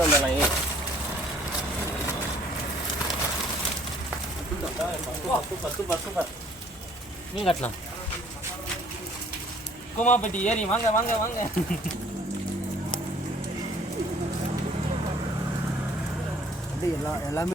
எடுத்து வந்துடலாம் super super super மீன் கட்டலாம். குமாப்பட்டி ஏறி வாங்க வாங்க வாங்க. எல்லாம் எல்லாமே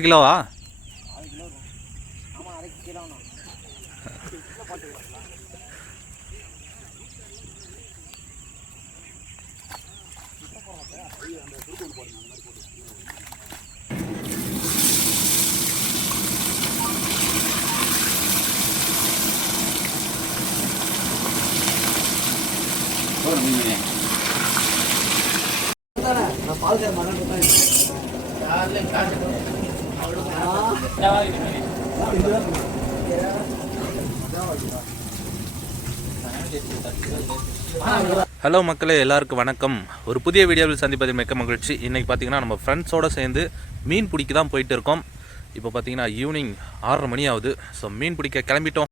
கிலோவா நான் ஹலோ மக்களே எல்லாருக்கும் வணக்கம். ஒரு புதிய வீடியோவில் சந்திப்பதில் மிக்க மகிழ்ச்சி. இன்றைக்கி பார்த்தீங்கன்னா நம்ம ஃப்ரெண்ட்ஸோடு சேர்ந்து மீன் பிடிக்க தான் போயிட்டு இருக்கோம். இப்போ பார்த்தீங்கன்னா ஈவினிங் ஆறரை மணி ஆகுது. ஸோ மீன் பிடிக்க கிளம்பிட்டோம்.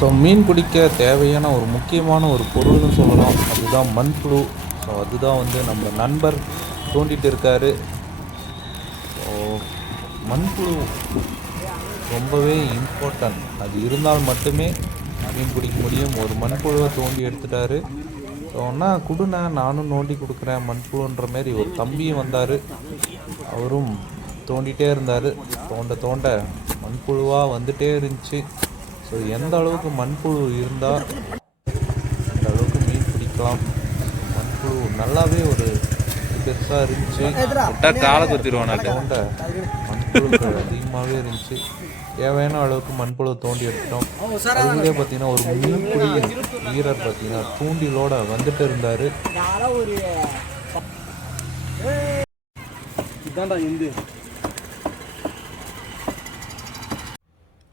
ஸோ மீன் பிடிக்க தேவையான ஒரு முக்கியமான ஒரு பொருள்னு சொல்லலாம். அதுதான் மண்புழு ஸோ அதுதான் வந்து நம்ம நண்பர் தோண்டிட்டு இருக்காரு. ஸோ மண்புழு ரொம்பவே இம்பார்ட்டன்ட் அது இருந்தால் மட்டுமே மீன் பிடிக்க முடியும். ஒரு மண்புழுவை தோண்டி எடுத்துட்டாரு. ஸோ ஒன்றா கொடுண்ணா நானும் நோண்டி கொடுக்குறேன் மண்புழுன்ற மாரி ஒரு தம்பியும் வந்தார். அவரும் தோண்டிகிட்டே இருந்தார். தோண்ட தோண்ட மண்புழுவாக வந்துட்டே இருந்துச்சு. ஸோ எந்த அளவுக்கு மண்புழு இருந்தால் அந்த அளவுக்கு மீன் பிடிக்கலாம். மண்புழு நல்லாவே ஒரு பெருசாக இருந்துச்சு. காலை குத்திடுவான் தோண்ட மண்புழுக்கள் அதிகமாகவே இருந்துச்சு. தேவையான அளவுக்கு மண்புழு தோண்டி எடுத்துட்டோம். அதுலேயே பார்த்தீங்கன்னா ஒரு மீன்பிடி வீரர் பார்த்தீங்கன்னா தூண்டிலோட வந்துட்டு இருந்தார். யாரோ ஒரு இதான்டா இந்து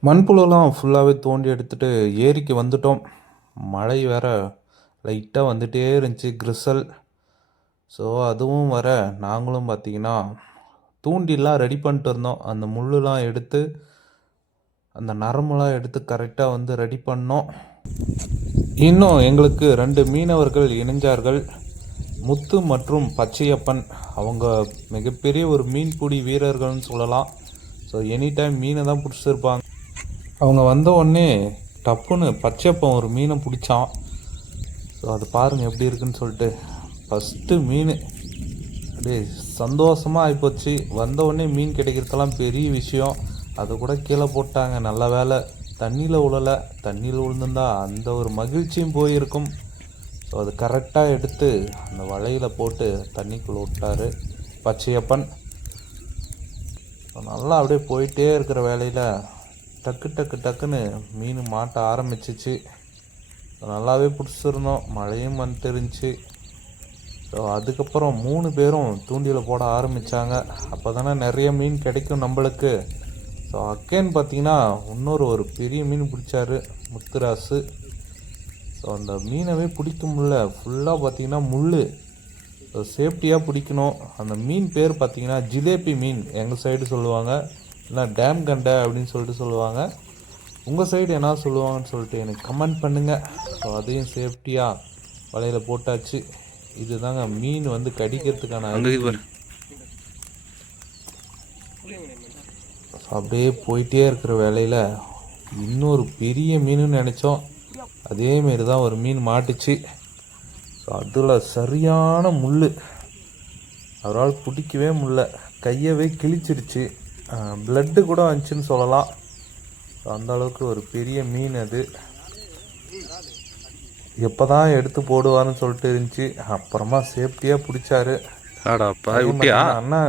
மண்புழுலாம் ஃபுல்லாகவே தோண்டி எடுத்துட்டு ஏரிக்கு வந்துட்டோம். மழை வேற லைட்டாக வந்துட்டே இருந்துச்சு. கிறிசல் ஸோ அதுவும் வர நாங்களும் பார்த்தீங்கன்னா தூண்டிலாம் ரெடி பண்ணிட்டு இருந்தோம். அந்த முள்ளுலாம் எடுத்து அந்த நரம்புலாம் எடுத்து கரெக்டாக வந்து ரெடி பண்ணோம். இன்னும் எங்களுக்கு ரெண்டு மீனவர்கள் இணைஞ்சார்கள். முத்து மற்றும் பச்சையப்பன். அவங்க மிகப்பெரிய ஒரு மீன்பிடி வீரர்கள்னு சொல்லலாம். ஸோ எனி டைம் மீனை தான் பிடிச்சிருப்பாங்க. அவங்க வந்த உடனே டப்புன்னு பச்சையப்பன் ஒரு மீனை பிடிச்சான். ஸோ அது பாருங்கள் எப்படி இருக்குன்னு சொல்லிட்டு. ஃபஸ்ட்டு மீன். அப்படியே சந்தோஷமாக ஆகிப்போச்சு வந்தவுடனே மீன் கிடைக்கிறதெல்லாம் பெரிய விஷயம். அதை கூட கீழே போட்டாங்க. நல்ல வேலை தண்ணியில் உழலை. தண்ணியில் விழுந்திருந்தா அந்த ஒரு மகிழ்ச்சியும் போயிருக்கும். ஸோ அது கரெக்டாக எடுத்து அந்த வலையில் போட்டு தண்ணிக்குள்ளே விட்டாரு பச்சையப்பன். நல்லா அப்படியே போயிட்டே இருக்கிற வேலையில் டக்கு டக்கு டக்குன்னு மீன் மாட்ட ஆரம்பிச்சிச்சு. நல்லாவே பிடிச்சிருந்தோம். மழையும் வந்து தெரிஞ்சு. ஸோ அதுக்கப்புறம் மூணு பேரும் தூண்டியில் போட ஆரம்பித்தாங்க அப்போ தானே நிறைய மீன் கிடைக்கும் நம்மளுக்கு. ஸோ அக்கேன்னு பார்த்தீங்கன்னா இன்னொரு ஒரு பெரிய மீன் பிடிச்சாரு முத்துராசு. ஸோ அந்த மீனவே பிடிக்க முடியல. ஃபுல்லாக பார்த்தீங்கன்னா முள் ஸோ சேஃப்டியாக பிடிக்கணும். அந்த மீன் பேர் பார்த்தீங்கன்னா ஜிலேபி மீன். எங்கள் சைடு சொல்லுவாங்க. இல்லை டேம் கண்டை அப்படின்னு சொல்லிட்டு சொல்லுவாங்க. உங்கள் சைடு என்ன சொல்லுவாங்கன்னு சொல்லிட்டு எனக்கு கமெண்ட் பண்ணுங்கள் ஸோ அதையும் சேஃப்டியாக வலையில் போட்டாச்சு. இதுதாங்க மீன் வந்து கடிக்கிறதுக்கான. அப்படியே போயிட்டே இருக்கிற வேலையில் இன்னொரு பெரிய மீனுன்னு நினச்சோம். அதேமாரி தான் ஒரு மீன் மாட்டுச்சு. ஸோ அதில் சரியான முள் அவரால் பிடிக்கவே முடியல கையவே கிழிச்சிருச்சு. பிளட்டு கூட வந்துச்சுன்னு சொல்லலாம். ஸோ அந்த அளவுக்கு ஒரு பெரிய மீன் அது. எப்போ தான் எடுத்து போடுவார்னு சொல்லிட்டு இருந்துச்சு. அப்புறமா சேஃப்டியாக பிடிச்சாரு. அண்ணா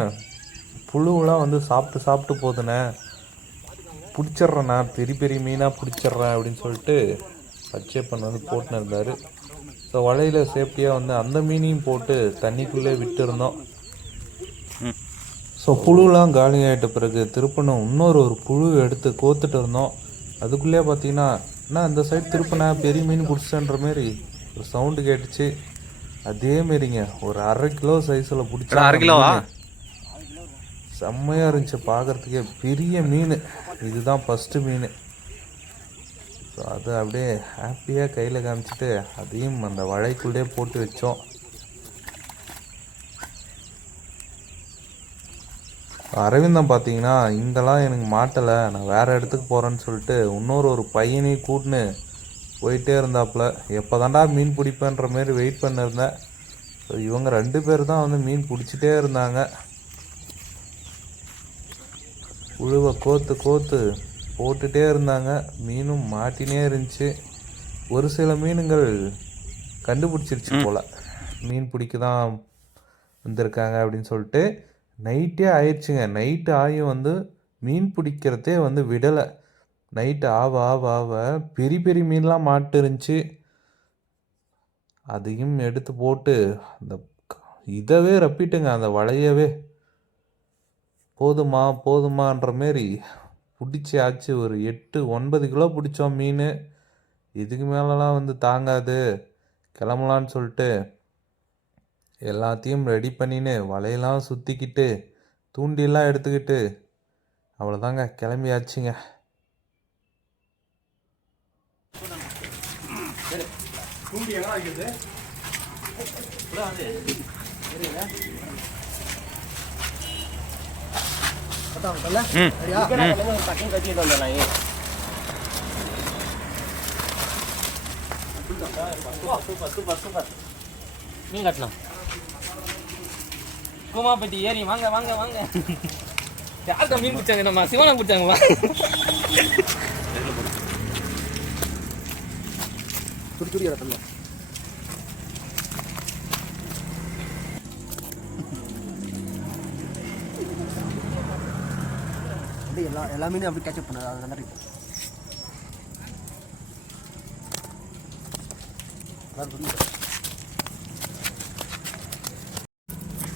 புழுவெல்லாம் வந்து சாப்பிட்டு சாப்பிட்டு போகுதுண்ணே பிடிச்சிட்றேண்ணா பெரிய பெரிய மீனாக பிடிச்சிட்றேன் அப்படின்னு சொல்லிட்டு பச்சைப்பன் வந்து போட்டுன்னு இருந்தார். ஸோ வலையில் சேஃப்டியாக வந்து அந்த மீனையும் போட்டு தண்ணிக்குள்ளே விட்டுருந்தோம். ஸோ புழுலாம் காலி ஆகிட்ட பிறகு திருப்பணும் இன்னொரு ஒரு புழு எடுத்து கோத்துட்டு இருந்தோம். அதுக்குள்ளேயே பார்த்தீங்கன்னா அண்ணா இந்த சைடு திருப்பினா பெரிய மீன் பிடிச்சன்ற மாரி ஒரு சவுண்டு கேட்டுச்சு. அதே மாரிங்க ஒரு அரை கிலோ சைஸில் பிடிச்சா அரை கிலோவா? செம்மையாக இருந்துச்சு பார்க்குறதுக்கே பெரிய மீன். இதுதான் ஃபஸ்ட்டு மீன். ஸோ அதை அப்படியே ஹாப்பியாக கையில் காமிச்சிட்டு அதையும் அந்த வலைக்குள்ளே போட்டு வச்சோம். அரவிந்தம் பார்த்தீங்கன்னா இங்கெல்லாம் எனக்கு மாட்டலை நான் வேறு இடத்துக்கு போகிறேன்னு சொல்லிட்டு இன்னொரு ஒரு பையனையும் கூட்டின்னு போயிட்டே இருந்தாப்புல. எப்போ தாண்டா மீன் பிடிப்பேன்ற மாரி வெயிட் பண்ணிருந்தேன். ஸோ இவங்க ரெண்டு பேர் தான் வந்து மீன் பிடிச்சிட்டே இருந்தாங்க. புழுவை கோத்து கோத்து போட்டுட்டே இருந்தாங்க. மீனும் மாட்டினே இருந்துச்சு. ஒரு சில மீனுங்கள் கண்டுபிடிச்சிருச்சு போல். மீன் பிடிக்க தான் வந்திருக்காங்க அப்படின்னு சொல்லிட்டு நைட்டே ஆயிடுச்சுங்க. நைட்டு ஆகியும் வந்து மீன் பிடிக்கிறதே வந்து விடலை. நைட்டு ஆவ ஆவ ஆவ பெரிய பெரிய மீன்லாம் மாட்டு இருந்துச்சு அதையும் எடுத்து போட்டு அந்த இதவே ரப்பிட்டுங்க. அந்த வளையவே போதுமா போதுமான்ற மாரி பிடிச்சி ஆச்சு. ஒரு எட்டு ஒன்பது கிலோ பிடிச்சோம் மீன். இதுக்கு மேலலாம் வந்து தாங்காது. கிளம்பலான்னு சொல்லிட்டு எல்லாத்தையும் ரெடி பண்ணின்னு வலையெல்லாம் சுற்றிக்கிட்டு தூண்டிலாம் எடுத்துக்கிட்டு அவ்வளோதாங்க கிளம்பியாச்சுங்க. மீன் கட்டணும். கூமாப்பட்டி ஏறி வாங்க வாங்க வாங்க. யாருக்கா மீன் பிடிச்சாங்க நம்ம? சிவனா பிடிச்சாங்களா துடி துடி இடத்துல அப்படியே எல்லா எல்லா மீனும் அப்படி கேட்சப் பண்ணாது அது நல்லா இருக்கு. நல்லா புரியுது.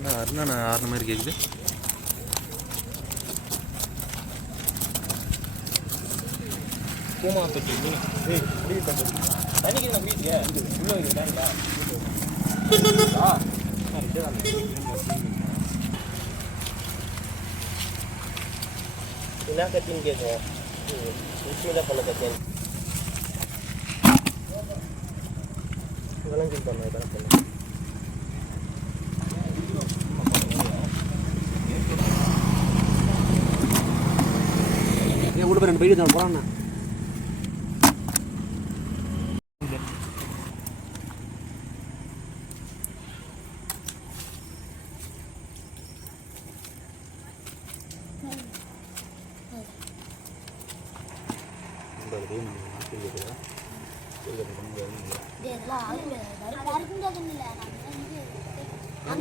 என்ன அப்புறம் அருணா ஆறு மாதிரி கேட்குது கூமாப்பட்டி மீன் தண்ணிக்கு என்ன வீட்டுக்கு உள்ள வைக்க ஆ என்ன கத்தின்னு கேட்கும் விஷயம் பண்ண கத்தியன் விளங்கி பண்ண இதெல்லாம் ஏன் உள்ள போய் ரெண்டு பைக்கு தான் போகிறான்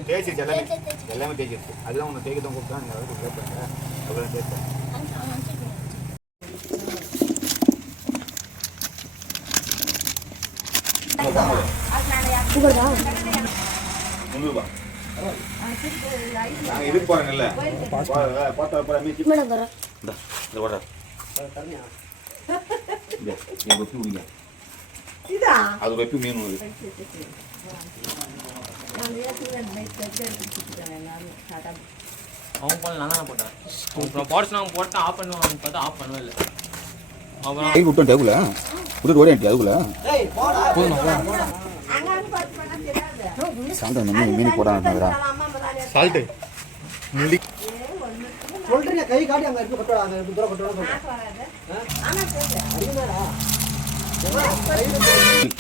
தேய்ச்சிருச்சு எல்லாமே. எல்லாமே தேய்ச்சிருச்சு அதுதான் உன்னை தேய்க்க தான் கூப்பிட்டா நீங்கள் அதுக்கு கேட்பாங்க தேய்ப்பேன் முந்நூறுபா நாங்கள் இதுக்கு போகிறோங்கல்ல பார்த்தா போகிற மீன் இந்த இந்த இது வெப்பி விடுங்க இதா அது வெப்பி மீன் வருது நான் நான் அவன் பண்ணல நான் போட்டேன். அப்புறம் போட சொன்னா அவன் போட்டு ஆஃப் பண்ணுவான் பார்த்தா ஆஃப் பண்ணவே இல்லை. அப்புறம் கை விட்டோம் அதுக்குள்ள விட்டு ஓடியாண்டி அதுக்குள்ள? ஏய் போடா அங்கே பார்த்து பண்ண சாந்தம் இந்த மீன் மீன் போடான்னு சால்ட்டு. சொல்றீங்க கை காட்டி அங்க இருக்கு கொட்டோட அங்க இருக்கு தூரம் கொட்டோட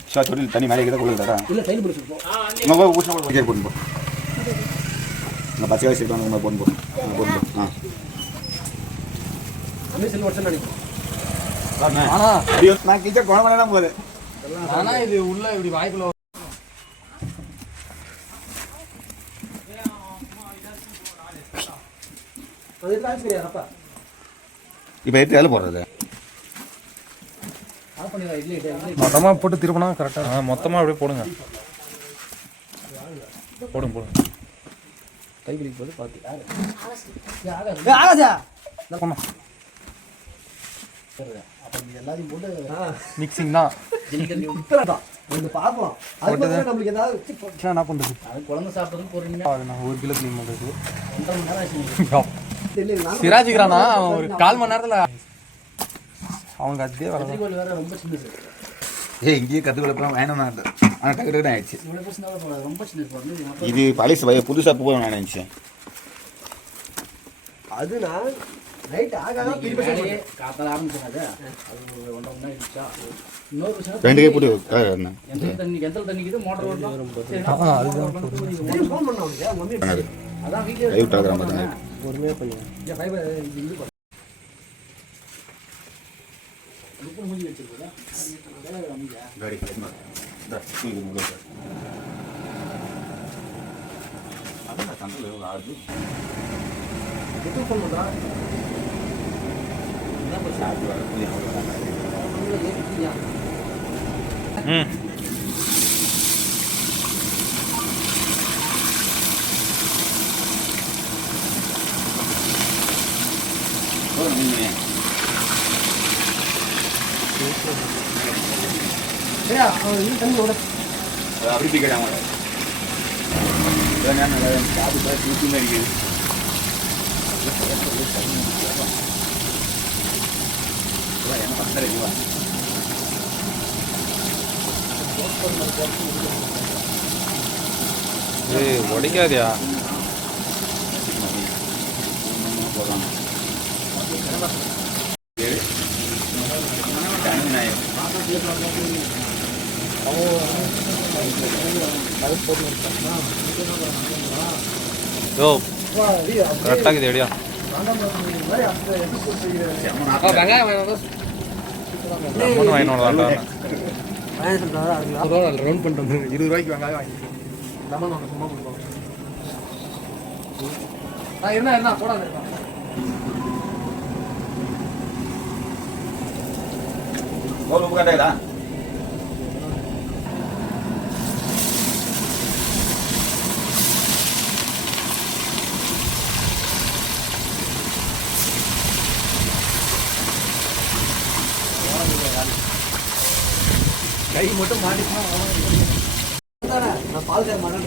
சார் சொல்லி தண்ணி மேலே கிட்ட கொள்ளுதா இல்ல கையில் பிடிச்சிருப்போம் உங்க போய் ஊசி போட்டு போட்டு போ. இந்த பச்சை காய்ச்சி இருக்காங்க உங்க போட்டு போட்டு போ. ஆ. அமே செல் வருஷம் ஐயோ நான் கிச்சன் குழம்பு தான் போகுது. ஆனா இது உள்ள இப்படி வாய்க்குள்ள அது காசு கிடையாது அப்பா இப்போ எடுத்து எதில் போடுறது மொத்தமாக போட்டு திருப்பினா கரெக்டாக ஆ மொத்தமாக அப்படியே போடுங்க. போடுங்க போடுங்க. கை பிடிக்கும் போது பார்த்து. எல்லாத்தையும் போட்டு மிக்சிங் தான். பார்த்தா நம்மளுக்கு ஏதாவது என்ன பண்ணுறது அது குழம்பு சாப்பிட்டதும் ஒரு கிலோ க்ளீன் பண்ணுறது சிராஜிக்கிறானா அவன் ஒரு கால் மணி நேரத்தில் அவனுக்கு அதே வர கத்திரிக்கோல் வேற ரொம்ப சின்னது. ஏய் இங்கேயே கற்றுக்கொள்ளப்பெல்லாம் வேணும் தான் ஆனால் டக்கு டக்கு ஆயிடுச்சு. இது பழசு வய புதுசாக போகணும் நான் நினச்சேன். அது நான் நைட் ஆகாத திருப்பி காத்தால ஆரம்பிச்சாங்க அது ஒரு ஒன்றரை மணி நேரம் இருந்துச்சா? இன்னொரு விஷயம் ரெண்டு கை போட்டு மோட்டர் அதான் வீட்டுல பொறுமையாக பண்ணுங்க. என் ஃபைபர் இது இது பண்ணு. உப்பு மூஞ்சி வச்சிருக்கா காடி இந்த தூக்கி முள்ள சார் அதான் தந்தல் ஆகுது எதுக்கு ஃபோன் பண்ணுறா ம் சரியா அவன் அப்படி பிக்கெட் ஆமாம் சாப்பிட்டு தூக்கி மாதிரி இருக்குது. என்ன பண்ணுறேன் ஏய் உடைக்காதியா. யோ கரெக்டாக இது எடியா லெமன் வாங்கினோட ரவுண்ட் பண்ணிட்டு இருபது ரூபாய்க்கு வெங்காயம் வாங்கி லெமன் வாங்க சும்மா கொடுப்போம் ஆ என்ன என்ன போடாது ஒரு உப்பு கட்டாயிடா கை மட்டும் மாட்டினா நான் பால் சேர மாட்டேன்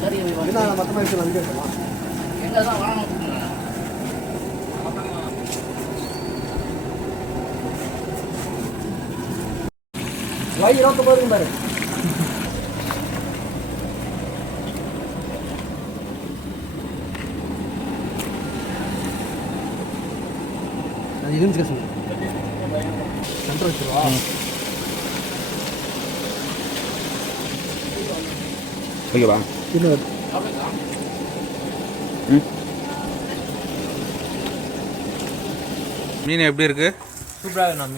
சரி மொத்தமாக எங்க தான் வாங்கணும் வாய் இருபத்தொம்பது பாரு. அது இருந்துச்சு சொல்லு சென்டர் வச்சிருவா? ஓகேவா இன்னும் மீன் எப்படி இருக்கு? சூப்பராக நான்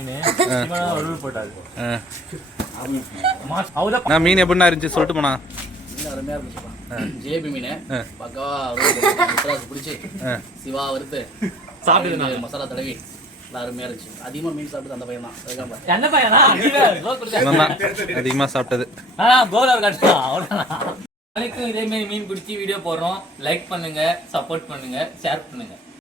மீன். எப்படின்னா இருந்துச்சு? சொல்லிட்டு போனா. மீன் அருமையா இருந்துச்சுப்பா ஜிலேபி மீன். பக்காவா பிடிச்சி. சிவா வறுத்து சாப்பிட்டு மசாலா தடவி. நல்லா அருமையாக இருந்துச்சு. அதிகமாக மீன் சாப்பிட்டது அந்த பையன் தான். என்ன பையனா? அதிகமாக சாப்பிட்டது. இதே மாதிரி மீன் பிடிச்சி வீடியோ போடுறோம். லைக் பண்ணுங்க சப்போர்ட் பண்ணுங்க ஷேர் பண்ணுங்க.